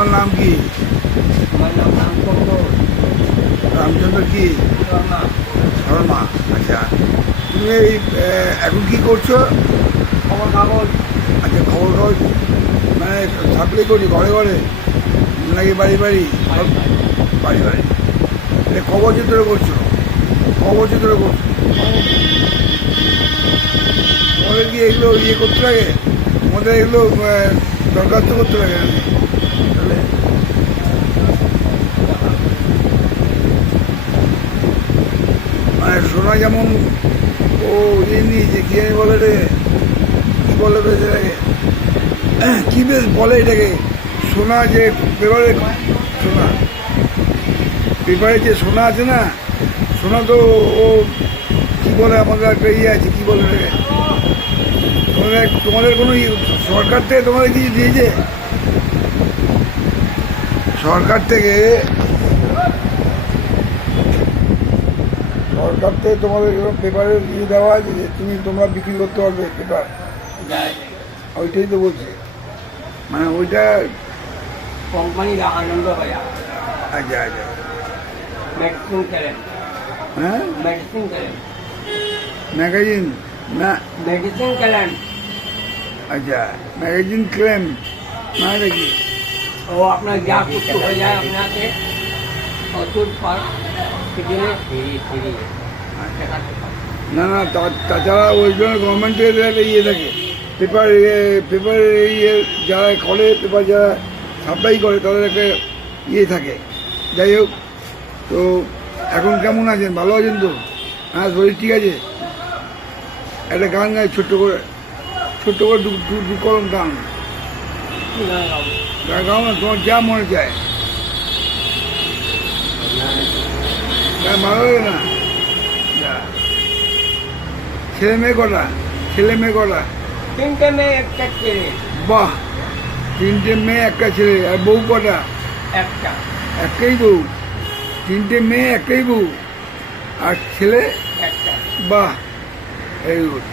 তোমার নাম কি? আমার নাম রামচন্দ্র রামচন্দ্র কি শর্মা। শর্মা। আচ্ছা, তুমি এই এখন কি করছো? খবর কাগজ। আচ্ছা, খবর কাগজ মানে সাপ্লাই করি ঘরে ঘরে নাকি বাড়ি বাড়ি? বাড়ি বাড়ি। এটা ক বছর ধরে করছো? ক বছর ধরে করছো? তোমাদের কি এগুলো ইয়ে করতে লাগে? তোমাদের এগুলো দরখাস্ত করতে লাগে নাকি? তাহলে মানে সোনা যেমন ও ইয়ে নিয়েছে, কি আমি বলে রে, কি বলে বেশ এটাকে, কি বেশ বলে এটাকে, সোনা যে পেপারে, সোনা পেপারে যে সোনা আছে না, সোনা তো ও কি বলে, আমাদের একটা ইয়ে আছে, কি বলে এটাকে, তোমাদের কোনো সরকার থেকে তোমাদের কিছু দিয়েছে? সরকার থেকে তোমাদের এরকম পেপারে দিয়ে দেওয়া আছে যে তোমরা বিক্রি করতে পারবে পেপার? ওইটাই তো বলছি, মানে ওইটা কোম্পানি আনন্দ বাজার আচ্ছা আচ্ছা। মেডিসিন ক্যালেন। হ্যাঁ, মেডিসিন ক্যালেন। ম্যাগাজিন না? মেডিসিন ক্যালেন। আচ্ছা, ম্যাগাজিন ক্লেম মানে কি? ও আপনার যা কিছু হয়ে যায় আপনাকে ওষুধ পর সিজনে ফ্রি না না, তাছাড়া ওই জন্য গভর্নমেন্টের একটা ইয়ে থাকে, পেপার ইয়ে যারা করে, পেপার যারা সাপ্লাই করে তাদের একটা ইয়ে থাকে। যাই হোক, তো এখন কেমন আছেন? ভালো আছেন তো? হ্যাঁ, শরীর ঠিক আছে? একটা গান গাই ছোট্ট করে দু কলম গান গাও না, তোমার যা মনে চায়। গান ভালো লাগে না? ছেলে মেয়ে কটা? তিনটে মেয়ে একটা ছেলে। বাহ, তিনটে মেয়ে একটা ছেলে। আর বউ কটা? একটা। একটাই বউ? তিনটে মেয়ে একটাই বউ আর ছেলে? একটা। বাহ, ভেরি গুড।